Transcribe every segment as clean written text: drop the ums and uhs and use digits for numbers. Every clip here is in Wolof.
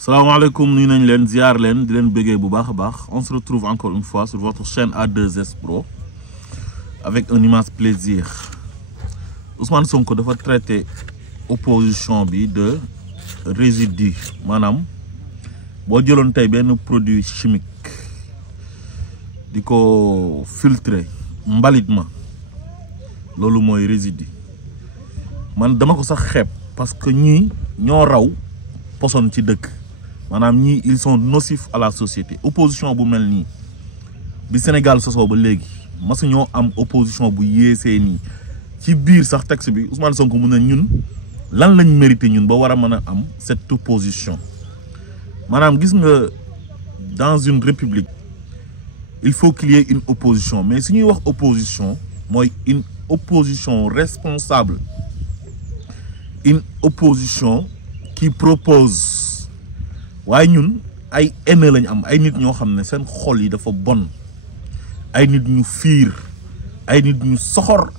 Salam alaikum, nous sommes len ziar len di len bégué bu baax baax. On se retrouve encore une fois sur votre chaîne A2S Pro avec un immense plaisir. Ousmane Sonko dafa traiter opposition bi de résidu. Manam bo jëlone tay ben produit chimique diko filtrer mbalit ma lolu moy résidu. Man dama ko sax xép parce que ñi ño raw poson ci dëkk. Manam ñi ils sont nocifs à la société. Opposition bu melni bi Sénégal soso ba légui mas ñoo am opposition bu yéssé ni ci biir sax texte bi Ousmane Sonko mu ne ñun lan lañ mérité ñun ba wara mëna am cette opposition. Manam gis nga dans une république il faut qu'il y ait une opposition, mais si ñuy wax opposition moy une opposition responsable, une opposition qui propose. Waaye ñun ay haine lañ am ay nit ñoo xam ne seen xol yi dafa bon ay nit ñu fiir ay nit ñu soxor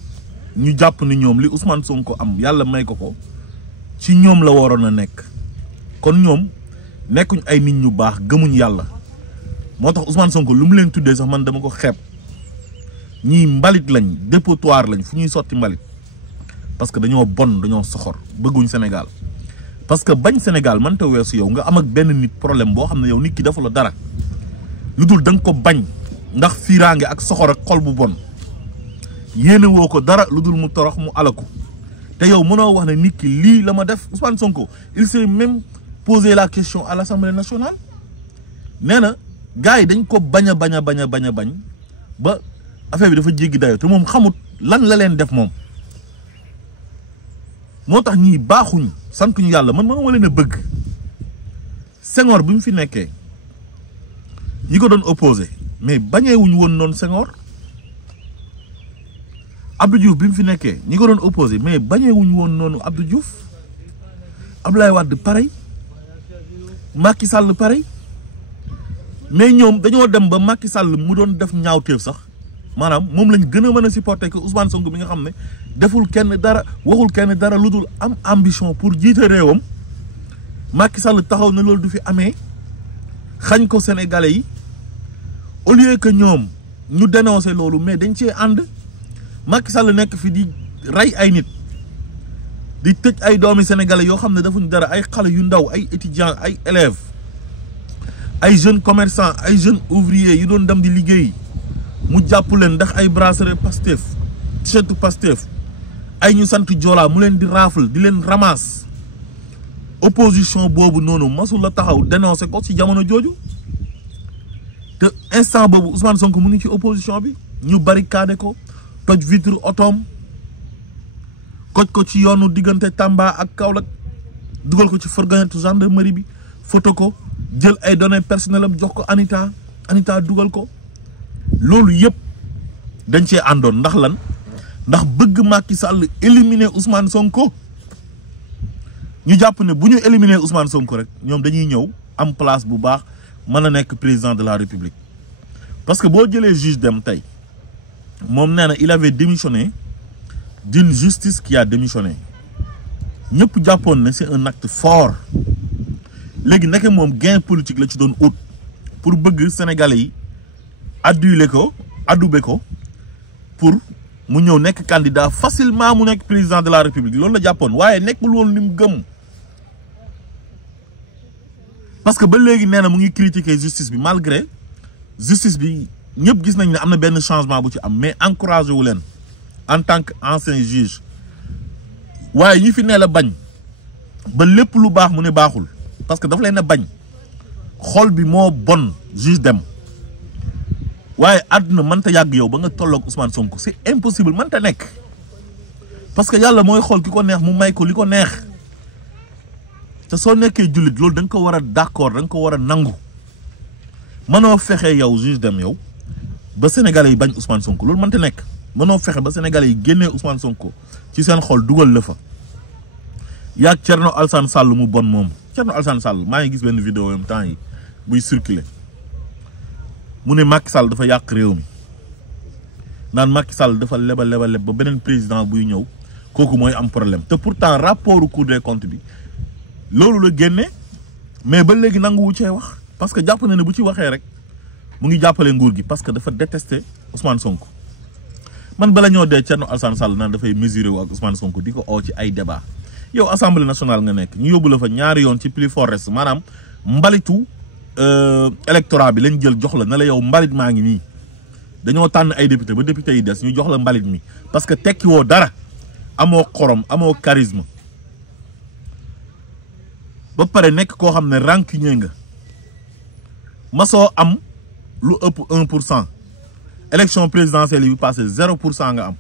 ñu jàpp ni ñoom li Ousmane Sonko am yàlla may ko ko ci ñoom la waroon a nekk kon ñoom nekkuñ ay nit ñu baax gëmuñ yàlla moo tax Ousmane Sonko lu mu leen tuddee sax man dama ko xeeb ñii mbalit lañ dépotoir lañ fu ñuy sotti mbalit parce que dañoo bon dañoo soxor bëgguñ Sénégal. Parce que bañ Sénégal man ta weesu yow nga am ak benn nit problème boo xam ne yow nit ki dafa la dara lu dul da nga ko bañ ndax fiiraange ak soxor ak xol bu bon yéene woo ko dara lu dul mu torox mu alaku te yow mënoo wax ne nit ki lii la ma def. Ousmane Sonko il s'est même posé la question à l'Assemblée nationale nee na gars yi dañ ko bañ ba affaire bi dafa jéggi dayo te moom xamut lan la leen def moom moo tax ñii baaxuñ santuñu yàlla man mënuma leen a bëgg. Senghor bi mu fi nekkee ñi ko doon opposé mais bañeewuñ woon noonu Senghor. Abdou Diouf bi mu fi nekkee ñi ko doon opposé mais bañeewuñ woon noonu Abdou Diouf. Abdoulaye Wade pareil Macky Sall pareil mais ñoom dañoo dem ba Macky Sall mu doon def ñaawteef sax maanaam moom lañ gën a mën a supporter que Ousmane Sonko bi nga xam ne deful kenn dara waxul kenn dara lu dul am ambition pour jiite réewam. Macky Sall taxaw na loolu du fi amee xañ ko Sénégalais yi au lieu que ñoom ñu dénoncer loolu mais dañ cee ànd. Macky Sall nekk fi di rey ay nit di tëj ay doomi Sénégalais yoo xam ne defuñ dara ay xale yu ndaw ay étudiants ay élèves ay jeunes commerçants ay jeunes ouvriers yu doon dem di liggéey. mu jàpp leen ndax ay bracelet Pastef t-shirt Pastef ay ñu sant Joola mu leen di rafle di leen ramasse opposition boobu noonu masul la taxaw dénoncer ko ci jamono jooju te instant boobu Ousmane Sonko mu ngi ci opposition bi ñu barricade ko toj vitre otoom koj ko ci yoonu diggante Tamba ak Kaolack dugal ko ci fourgonnette gendarmerie bi photo ko jël ay données personnelles am jox ko Anita dugal ko. loolu yëpp dañ cee àndoon ndax lan ndax bëgg Macky Sall éliminer Ousmane Sonko ñu jàpp ne bu ñu éliminer Ousmane Sonko rek ñoom dañuy ñëw am place bu baax mën a nekk président de la République. parce que boo jëlee juge Dème tey moom nee na il avait démissionné d'une justice qui a démissionné ñëpp jàppoon ne c'est un acte fort léegi nekk moom gain politique la ci doon ut pour bëgg Sénégalais yi. adoubé ko pour mu ñëw nekk candidat facilement mu nekk président de la République loolu la jàppoon waaye nekkul woon li mu gëm parce que ba léegi nee na mu ngi critiquer justice bi malgré justice bi ñëpp gis nañ ne am na benn changement bu ci am mais encouragé wu leen en tant que ancien juge waaye ñi fi nee la bañ ba lépp lu baax mu ne baaxul parce que dafa leen a bañ xol bi moo bon juge Dème waaye àdduna mënta yàgg yow ba nga tolloog Ousmane Sonko c'est impossible mënta nekk parce que yàlla mooy xool ki ko neex mu may ko li ko neex te soo nekkee jullit loolu da nga ko war a d'accord da nga ko war a nangu mënoo fexe yow juge Dème yow ba Sénégalais yi bañ Ousmane Sonko loolu mënta nekk mënoo fexe ba Sénégalais yi génnee Ousmane Sonko ci seen xol dugal la fa yaag Thierno Alassane Sall mu bon moom Thierno Alassane Sall maa ngi gis benn vidéo yam temps yi buy circuler mu ne Macky Sall dafa yàq réew mi naan Macky Sall dafa leb ba beneen président buy ñëw kooku mooy am problème te pourtant rapport Cour des comptes bi loolu la génne mais ba léegi nanguwu cee wax parce que jàpp na ne bu ci waxee rek mu ngi jàppale nguur gi parce que dafa détester Ousmane Sonko. man bala ñoo dee Thierno Alassane Sall naan dafay mesurer wu ak Ousmane Sonko di ko oo ci ay débat yow assemblée nationale nga nekk ñu yóbbu la fa ñaari yoon ci plus fort reste maanaam mbalitu électorat bi lañ jël jox la na la yow mbalit maa ngi nii dañoo tànn ay député ba député yi des ñu jox la mbalit mi parce que tekki woo dara amoo xorom amoo charisme ba pare nekk koo xam ne rancunier nga masoo am lu ëpp 1%. élection présidentielle yi passé 0% nga am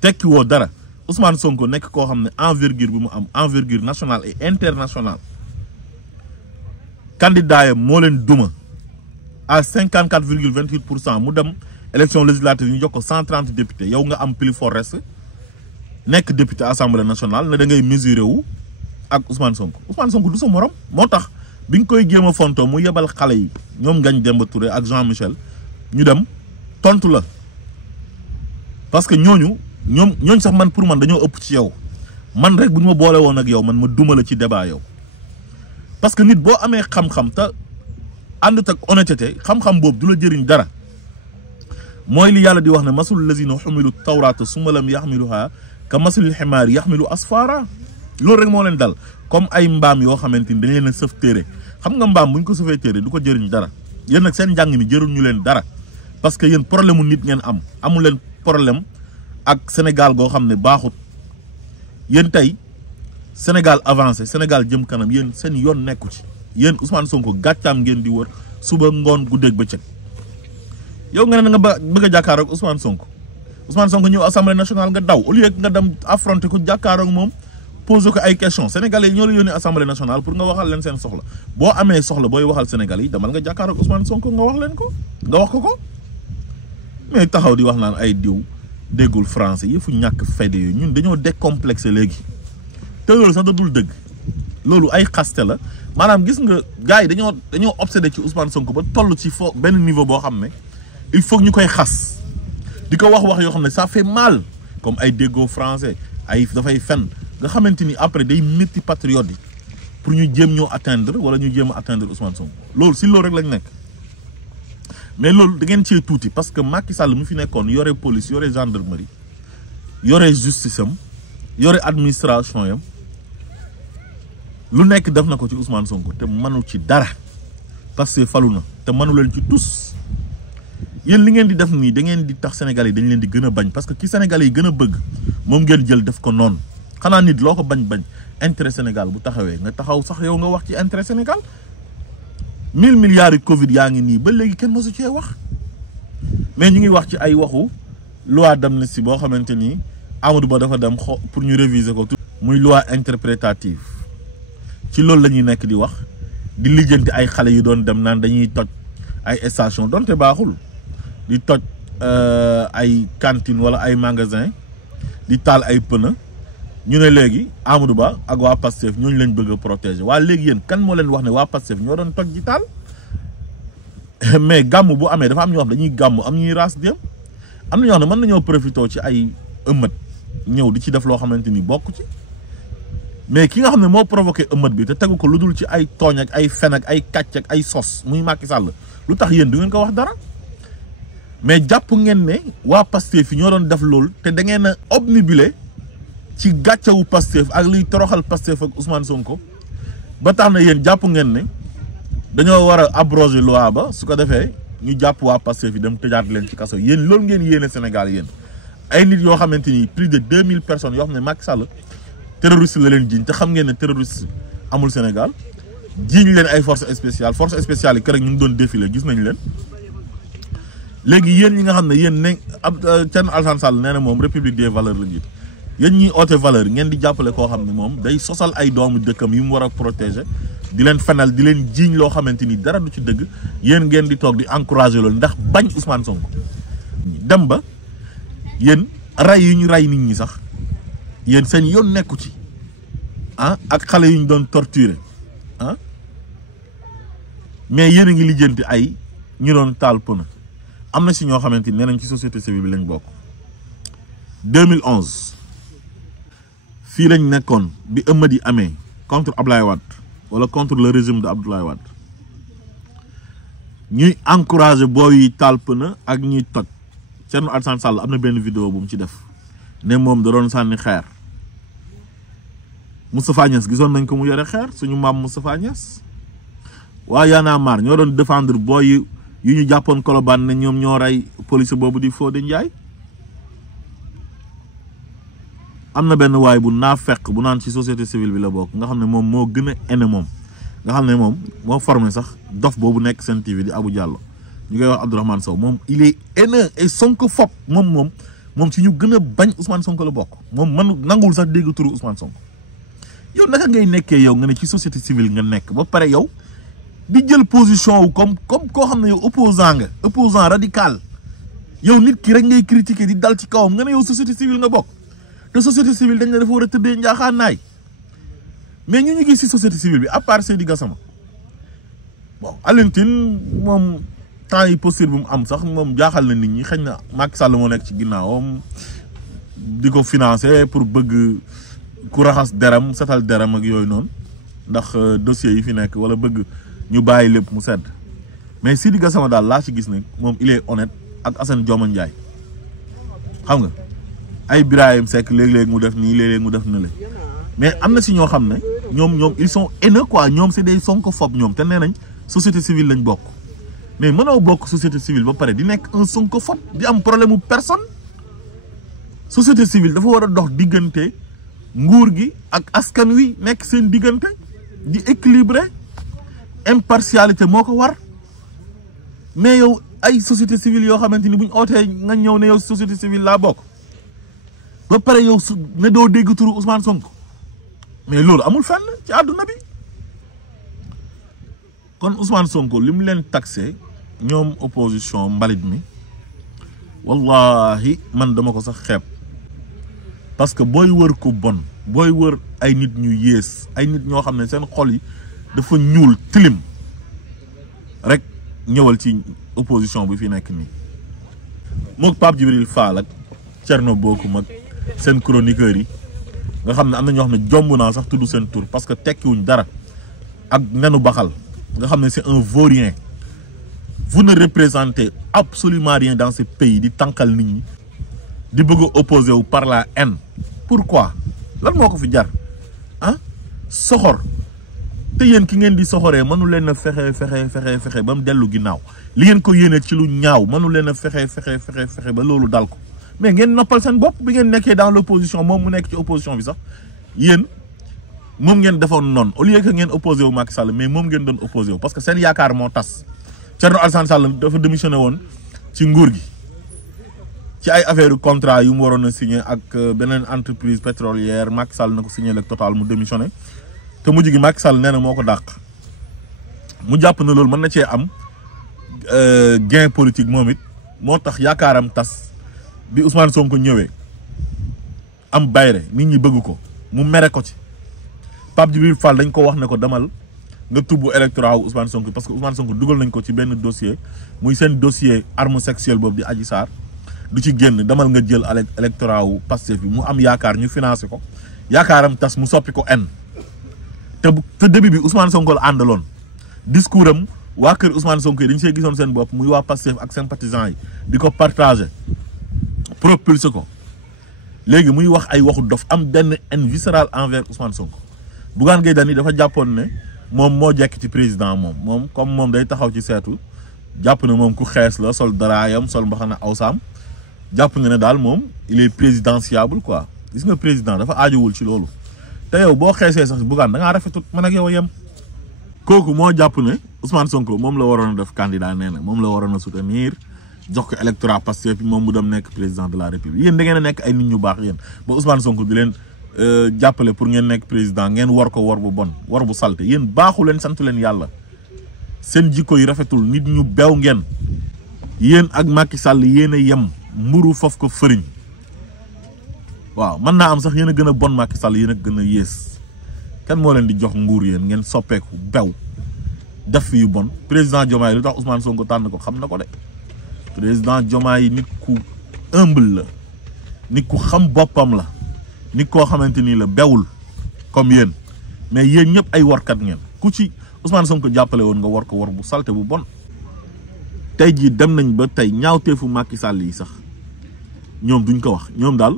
tekki woo dara Ousmane Sonko nekk koo xam ne envergure bi mu am envergure nationale et internationale candidat yi moo leen duma à 54,28% mu dem élection législative ñu jox ko 130 députés yow nga am plus fort reste nekk député assemblée nationale ne da ngay mesurer wu ak Ousmane Sonko du sa morom moo tax bi nga koy jéem a fonto mu yebal xale yi ñoom Ngagne Demba Touré ak Jean Michel ñu dem tontu la parce que ñooñu sax man pour man dañoo ëpp ci yow man rek bu ñu ma boole woon ak yow man ma duma la ci débat yow parce que nit boo amee xam-xam te àndut ak honnêteté xam-xam boobu du la jëriñ dara mooy li yàlla di wax ne masul lazina xumilu tawrata summa lam yaxmiluha ka masulil ximaar yaxmilu asfara loolu rek moo leen dal comme ay mbaam yoo xamante ni dañ leen a sëf téere xam nga mbaam bu ñu ko sëfee téere du ko jëriñ dara yéen nag seen njàng mi jëruñ ñu leen dara parce que yéen problème mu nit ngeen amu leen problème ak Sénégal goo xam ne baaxut yéen tey Sénégal avancé Sénégal jëm kanam yéen seen yoon nekku ci yéen Ousmane Sonko gàccaam ngeen di wër suba ngoon guddeeg bëccëg yow nga ne nga bëgg a jàkkaaroo ak Ousmane Sonko ñëw assemblée nationale nga daw au lieu nga dem affronter ko jàkkaaroo ak moom posé ko ay questions sénégalais yi ñoo la yónnee assemblée nationale pour nga waxal leen seen soxla boo amee soxla booy waxal sénégalais yi demal nga jàkkaaroo ak Ousmane Sonko nga wax leen ko nga wax ko mais taxaw di wax naan ay diw déggul français yi fu ñàkk fayda yooyu ñun dañoo décomplexé léegi te loolu sax da dul dëgg loolu ay xaste la maanaam gis nga gars yi dañoo obsédé ci Ousmane Sonko ba toll ci benn niveau boo xam ne il faut ñu koy xas di ko wax yoo xam ne ça fait mal comme ay déggoo français ay dafay fen nga xamante ni après day métti patriote yi pour ñu jéem ñoo atteindre wala ñu jéem a atteindre Ousmane Sonko loolu si loolu rek lañ nekk mais loolu da ngeen cee tuuti parce que Macky Sall mu fi nekkoon yore police yore gendarmerie yore justice am yore administration yam lu nekk def na ko ci Ousmane Sonko te mënu ci dara parce que falu na te mënu leen ci tus yéen li ngeen di def nii da ngeen di tax Sénégalais yi dañ leen di gën a bañ parce que ki Sénégalais yi gën a bëgg moom ngeen jël def ko noonu xanaa nit loo ko bañ intérêt Sénégal bu taxawee nga taxaw sax yow nga wax ci intérêt Sénégal 1000 milliards yi Covid yaa ngi nii ba léegi kenn mosu cee wax mais ñu ngi wax ci ay waxu loi d'amnistie boo xamante ni Amadou Ba dafa dem pour ñu réviser ko. muy loi interprétative ci loolu la ñuy nekk di wax di lijjanti ay xale yu doon dem naan dañuy toj ay station donte baaxul di toj ay cantine wala ay magasin di taal ay pneu. ñu ne léegi Amadou Ba ak waa Pastef ñooñu lañ bëgg a protéger waa léegi yéen kan moo leen wax ne waa Pastef ñoo doon toj ji taal mais gàmm bu amee dafa am ñoo xam dañuy gàmm am ñuy raas dem am na ñoo xam ne mën nañoo profité ci ay ëmmët ñëw di ci def loo xamante ni bokk ci mais ki nga xam ne moo provoqué ëmmët bi te tegu ko lu dul ci ay tooñ ak ay fen ak ay kàcc ak ay sos muy Macky Sall lu tax yéen du ngeen ko wax dara mais jàpp ngeen ne waa Pastef yi ñoo doon def loolu te da ngeen a obnubilé ci gàccewu Pastef ak liy toroxal Pastef ak Ousmane Sonko ba tax na yéen jàpp ngeen ne dañoo war a abroger loi ba su ko defee ñu jàpp waa Pastef yi dem tëjaat leen ci kaso yéen loolu ngeen yéene Sénégal yéen ay nit yoo xamante ni plus de 2000 personnes yoo xam ne Macky Sall terroriste la leen jiiñ te xam ngeen ne terroriste amul Sénégal jiiñ leen ay force spéciale yi keroog ñu ngi doon défilé gis nañ leen léegi yéen ñi nga xam ne yéen ne Thierno Alassane Sall nee na moom république des valeurs la jiit yéen ñiy oote valeur ngeen di jàppale koo xam ne moom day sosal ay doomu dëkkam yi mu war a protéger di leen fenal di leen jiiñ loo xamante ni dara du ci dëgg yéen ngeen di toog di encourager loolu ndax bañ Ousmane Sonko dem ba yéen ray yi ñu ray nit ñi sax yéen seen yoon nekku ci ak xale yu ñu doon torturer mais yéen a ngi lijjanti ay ñu doon taal pëna am na si ñoo xamante ni nee nañ ci société civile bi lañ bokk 2011 fii lañ nekkoon bi ëmmad yi amee contre Ablaye Wade wala contre le régime de Abdoulaye Wade ñuy encourager booy yi taal pneu ak ñuy toj Thierno Alassane Sall am na benn vidéo bu mu ci def ne moom da doon sànni xeer Moustapha Niasse gisoon nañ ko mu yore xeer suñu maam Moustapha Niasse waa Y'en a marre ñoo doon défendre booy yu ñu jàppoon Colobane ne ñoom ñoo rey police boobu di Fodé Ndiaye am na benn waay bu naa fekk bu naan ci société civile bi la bokk nga xam ne moom moo gën a ene moom nga xam ne moom moo formé sax dof boobu nekk Sen TV di Abou Diallo ñu koy wax Abdourahmane Sow moom il est haineux et Sonko-phobe moom ci ñu gën a bañ Ousmane Sonko la bokk moom man nangul sax dégg turu Ousmane Sonko yow naka ngay nekkee yow nga ne ci société civile nga nekk ba pare yow di jël position wu comme koo xam ne yow opposant radical yow nit ki rek ngay critiquer di dal ci kawam nga ne yow société civile nga bokk te société civile dañ ne dafa war a tëddee njaaxaanaay mais ñu gis ci société civile bi à part Seydi Gassama bon Alioune Tine moom temps yi posture bu mu am sax moom jaaxal na nit ñi xëy na Macky Sall moo nekk ci ginnaawam di ko financer pour bëgg ku raxas deram setal deram ak yooyu noonu ndax dossier yi fi nekk wala bëgg ñu bàyyi lépp mu sedd mais Seydi Gassama daal laa ci gis ne moom il est honnête ak Assane Dioma Ndiaye xam nga ay Birahim Seck léeg-léeg mu def nii léeg-léeg mu def na la mais am na si ñoo xam ne ñoom ils sont haineux quoi ñoom c'est des Sonko-phobes ñoom te nee nañ société civile lañ bokk mais mënoo bokk société civile ba pare di nekk un Sonko-phobe di am problème mu personne société civile dafa war a dox diggante nguur gi ak askan wi nekk seen diggante di équilibré impartialité moo ko war mais yow ay société civile yoo xamante ni buñ ootee nga ñëw ne yow société civile laa bokk ba pare yow ne doo dégg turu Ousmane Sonko mais loolu amul fenn ci àdduna bi kon Ousmane Sonko li mu leen taxé ñoom opposition mbalit mi wallahi man dama ko sax xeeb parce que booy wër ko bon booy wër ay nit ñu yées ay nit ñoo xam ne seen xol yi dafa ñuul tilim rek ñëwal ci opposition bi fi nekk nii mook Pape Djibril Fall ak Thierno Bocoum ak seen chroniqueurs yi nga xam ne am na ñoo xam ne jomb naa sax tudd seen tur parce que tekkiwuñ dara ak nenu baxal nga xam ne c'est un vaurien vous ne représentez absolument rien dans ce pays di tànqal nit ñi di bëgg a opposer wu par la haine pourquoi lan moo ko fi jar ah soxor te yéen ki ngeen di soxoree mënu leen a fexe ba mu dellu ginnaaw li ngeen ko yéene ci lu ñaaw mënu leen a fexe ba loolu dal ko mais ngeen noppal seen bopp bi ngeen nekkee dans l'opposition moom mu nekk ci opposition bi sax yéen moom ngeen defoon noonu au lieu que ngeen opposé wu Macky Sall mais moom ngeen doon opposé wu parce que seen yaakaar moo tas Thierno Alassane Sall dafa démissionné woon ci nguur gi ci ay affaire contrat yu mu waroon a signé ak beneen entreprise pétrolière Macky Sall na ko signé ak Total mu démissionné te mujj gi Macky Sall nee na moo ko dàq mu jàpp na loolu mën na cee am gain politique moom it moo tax yaakaaram tas bi Ousmane Sonko ñëwee am bayre nit ñi bëgg ko mu mere ko ci Pape Djibril Fall dañ ko wax ne ko demal nga tubb électorat wu Ousmane Sonko parce que Ousmane Sonko dugal nañ ko ci benn dossier muy seen dossier arme sexuelle boobu di Adji Sarr du ci génn demal nga jël électorat wu Pastef bi mu am yaakaar ñu financé ko yaakaaram tas mu soppi ko en te début bi Ousmane Sonko la àndaloon discours am waa kër Ousmane Sonko yi dañ see gisoon seen bopp muy waa Pastef ak sympathisants yi di ko partagé propulsé ko léegi muy wax ay waxu dof am benn haine viscérale envers Ousmane Sonko Bougane Gueye Dany dafa jàppoon ne moom moo jekk ci président moom comme moom day taxaw ci seetu jàpp ne moom ku xees la sol daraayam sol mbaxana awsaam jàpp ne daal moom il est présidentiable quoi gis nga président dafa aajowul ci loolu te yow boo xeesee sax Bougane da ngaa rafetut man ak yow yem kooku moo jàpp ne Ousmane Sonko moom la waroon a def candidat nee na moom la waroon a soutenir jox ko électorat Pastef bi moom mu dem nekk président de la république yéen da ngeen a nekk ay nit ñu baax yéen ba Ousmane Sonko di leen jàppale pour ngeen nekk président ngeen war ko war bu bon war bu salte yéen baaxu leen santu leen yàlla seen jikko yi rafetul nit ñu beew ngeen yéen ak Macky Sall yéen a yem mburu foofu ko fëriñ waaw mën naa am sax yéen a gën a bon Macky Sall yéen a gën a yées kan moo leen di jox nguur yéen ngeen soppeeku bew def fi yu bon président Diomaye lu tax Ousmane Sonko tànn ko xam na ko de président Diomaye nit ku humble la nit ku xam boppam la nit koo xamante ni la bewul comme yéen mais yéen ñëpp ay warkat ngeen ku ci Ousmane Sonko jàppale woon nga war ko war bu salte bu bon. tey jii dem nañ ba tey ñaawteefu Macky Sall yi sax ñoom duñ ko wax ñoom daal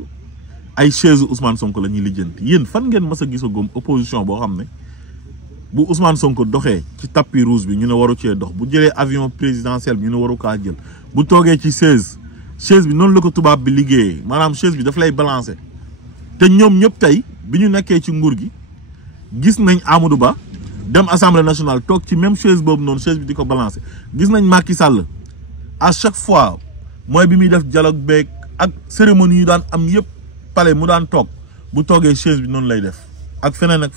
ay chaise Ousmane Sonko la ñuy lijjanti yéen fan ngeen mës a gisagum opposition boo xam ne bu Ousmane Sonko doxee ci tapis rouge bi ñu ne waru cee dox bu jëlee avion présidentiel bi ñu ne waru kaa jël bu toogee ci chaise bi noonu la ko tubaab bi liggéeyee maanaam chaise bi daf lay balancer te ñoom ñëpp tey bi ñu nekkee ci nguur gi gis nañ Amadou Ba dem assemblée nationale toog ci même chaise boobu noonu chaise bi di ko balancer gis nañ Macky Sall à chaque fois mooy bi muy def dialogue beeg ak cérémonie yu daan am yëpp palais mu daan toog bu toogee chaise bi noonu lay def ak feneen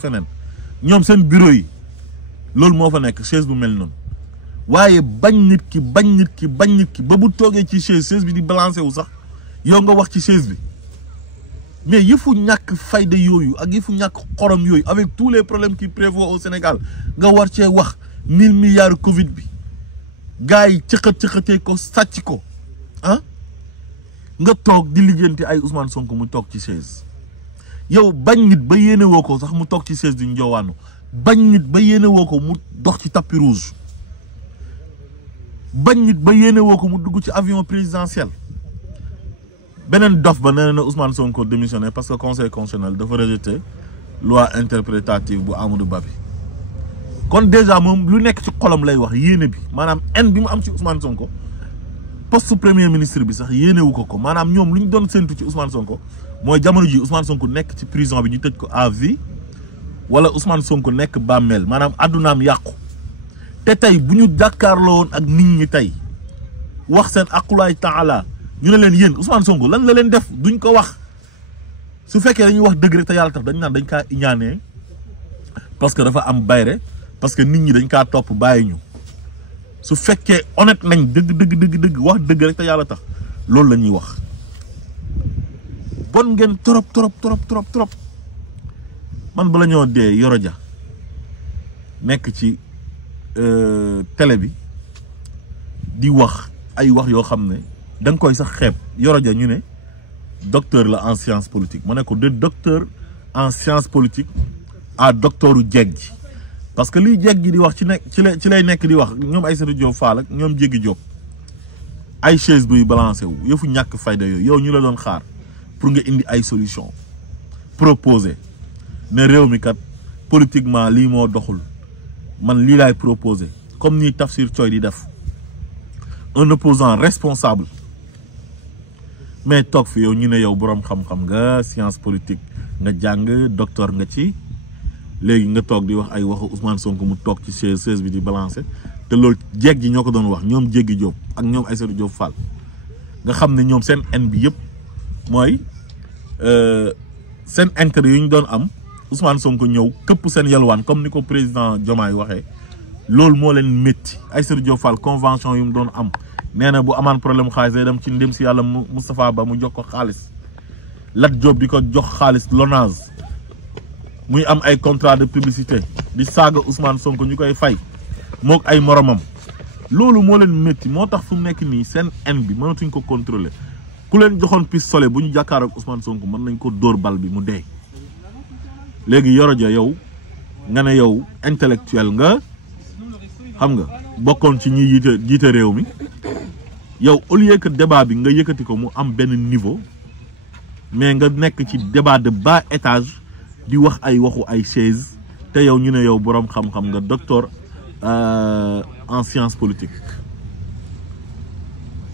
ñoom seen bureau yi loolu moo fa nekk chaise bu mel noonu waaye bañ nit ki ba bu toogee ci chaise bi di balancer wu sax yow nga wax ci chaise bi mais yëfu ñàkk fayda yooyu ak yëfu ñàkk xorom yooyu avec tous les problèmes qui prévaut au Sénégal nga war cee wax 1000 milliards Covid bi gars yi cëqatee ko sàcc ko ah nga toog di lijjanti ay Ousmane Sonko mu toog ci chaise yow bañ nit ba yéene woo ko sax mu toog ci chaise di njoowaanu bañ nit ba yéene woo ko mu dox ci tapis rouge bañ nit ba yéene woo ko mu dugg ci avion présidentiel beneen dof ba nee na Ousmane Sonko démissionné parce que conseil constitutionnel dafa rejeté loi interprétative bu Amadou Ba bi kon déjà moom lu nekk ci xolam lay wax yéene bi maanaam haine bi mu am ci Ousmane Sonko poste premier ministre bi sax yéenewu ko maanaam ñoom lu ñu doon séntu ci Ousmane Sonko mooy jamono ji Ousmane Sonko nekk ci prison bi ñu tëj ko à vie wala Ousmane Sonko nekk bàmmeel maanaam addunaam yàqu te tey bu ñu jàkkaarloo woon ak nit ñi tey wax seen aqulaay taala ñu ne leen yéen Ousmane Sonko lan la leen def duñ ko wax su fekkee dañuy wax dëgg rek te yàlla tax dañ naan dañ kaa iñaanee parce que dafa am bayre parce que nit ñi dañ kaa topp bàyyi ñu su fekkee honnête nañ dëgg wax dëgg rek te yàlla tax loolu la ñuy wax bon ngeen trop man bala ñoo dee Yoro Dia nekk ci télé bi di wax ay wax yoo xam ne da nga koy sax xeeb Yoro Dia ñu ne docteur la en science politique ma ne ko de docteur en science politique à docteuru jeeg ji parce que liy jeeg ji di wax ci lay nekk di wax ñoom Aïssatou Diop Fall ak ñoom Jéggi Diop ay chaise buy balancé wu yëfu ñàkk fayda yooyu yow ñu la doon xaar pour nga indi ay solution proposé ne réew mi kat politiquement lii moo doxul man lii laay proposé comme ni Tafsir Thioye di def un opposant responsable mais toog fi yow ñu ne yow boroom xam-xam nga science politique nga jàng docteur nga ci léegi nga toog di wax ay waxu Ousmane Sonko mu toog ci chaise bi di balancer te loolu jeeg ji ñoo ko doon wax ñoom Jéggi Diop ak ñoom Aïssatou Diop Fall nga xam ne ñoom seen haine bi yëpp mooy seen intérêt yu ñu doon am Ousmane Sonko ñëw këpp seen yalwaan comme ni ko président Diomaye waxee loolu moo leen métti Aïssatou Diop Fall convention yu mu doon am nee na bu amaan problème xaalis day dem ci ndem si yàlla Moustapha Ba mu jox ko xaalis Lat Diop di ko jox xaalis Lonase muy am ay contrat de publicité di saaga Ousmane Sonko ñu koy fay mook ay moromam loolu moo leen métti moo tax fu mu nekk nii seen haine bi mënatuñ ko contrôler ku leen joxoon pistolet bu ñu jàkkaar ak Ousmane Sonko mën nañ ko dóor bal bi mu dee léegi Yoro Dia yow nga ne yow intellectuel nga xam nga bokkoon ci ñi jiite réew mi yow au lieu que débat bi nga yëkkati ko mu am benn niveau mais nga nekk ci débat de bas étage di wax ay waxu ay chaise te yow ñu ne yow boroom xam-xam nga docteur en science politique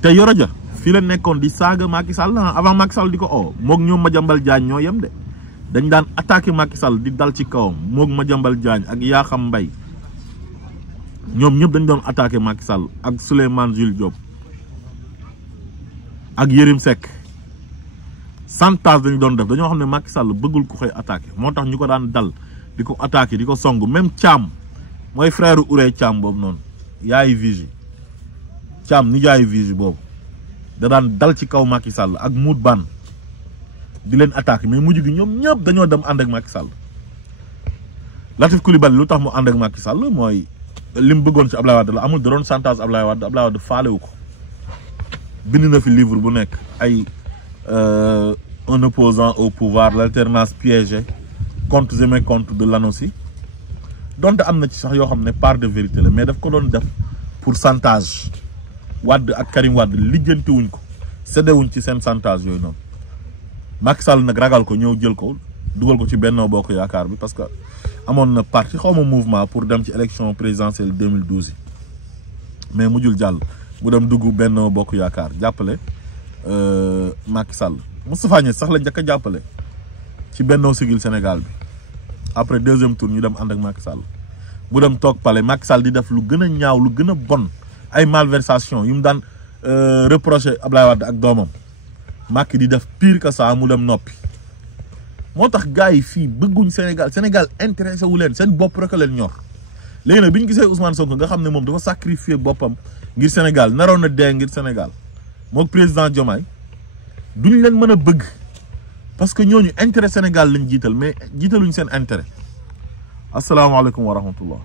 te Yoro Dia fii la nekkoon di saaga Macky Sall avant Macky Sall di ko oo moog ñoom Madiambal Diagne ñoo yem de dañ daan attaqué Macky Sall di dal ci kawam moog Madiambal Diagne ak Yakham Mbaye ñoom ñëpp dañ doon attaqué Macky Sall ak Souleymane Jules Diop ak Yérim Seck chantage dañu doon def dañoo xam ne Macky Sall bëggul ku koy attaqué moo tax ñu ko daan dal di ko attaqué di ko song même Thiam mooy frère Ourey Thiam boobu noonu yaayu Vigi Thiam ni yaayu Vigi boobu da daan dal ci kaw Macky Sall ak Mout Ban di leen attaqué mais mujj gi ñoom ñëpp dañoo dem ànd ak Macky Sall Latif Coulibaly lu tax mu ànd ak Macky Sall mooy li mu bëggoon ci Ablaye Wade la amul da doon chantage Ablaye Wade faalewu ko bind na fi livre bu nekk ay un opposant au pouvoir l'alternance piégée comptes et mécomptes de l'ANOCI donte am na ci sax yoo xam ne part de vérité la mais daf ko doon def pour chantage Wade ak Karim Wade lijjanti wuñ ko séddewuñ ci seen chantage yooyu noonu Macky Sall nag ragal ko ñëw jël ko dugal ko ci Benno Bokk Yaakaar bi parce que amoon na parti xaw ma mouvement pour dem ci élection présidentielle 2012 yi mais mujjul jàll mu dem dugg Benno Bokk Yaakaar jàppale Macky Sall Moustapha Niasse sax la njëkk a jàppale ci Benno Siggil Sénégal bi après deuxième tour ñu dem ànd ak Macky Sall bu dem toog palais Macky Sall di def lu gën a ñaaw lu gën a bon ay malversation yu mu daan reproché Ablaye Wade ak doomam Macky di def pire que ça mu dem noppi moo tax gars yi fii bëgguñ Sénégal intéressé wu leen seen bopp rek a leen ñor léegi nag bi ñu gisee Ousmane Sonko nga xam ne moom dafa sacrifier boppam ngir Sénégal naroon na dee ngir Sénégal mook président Diomaye duñ leen mën a bëgg parce que ñooñu intérêt Sénégal lañ jiital mais jiitaluñ seen intérêt asalaamaaleykum wa rahmatullah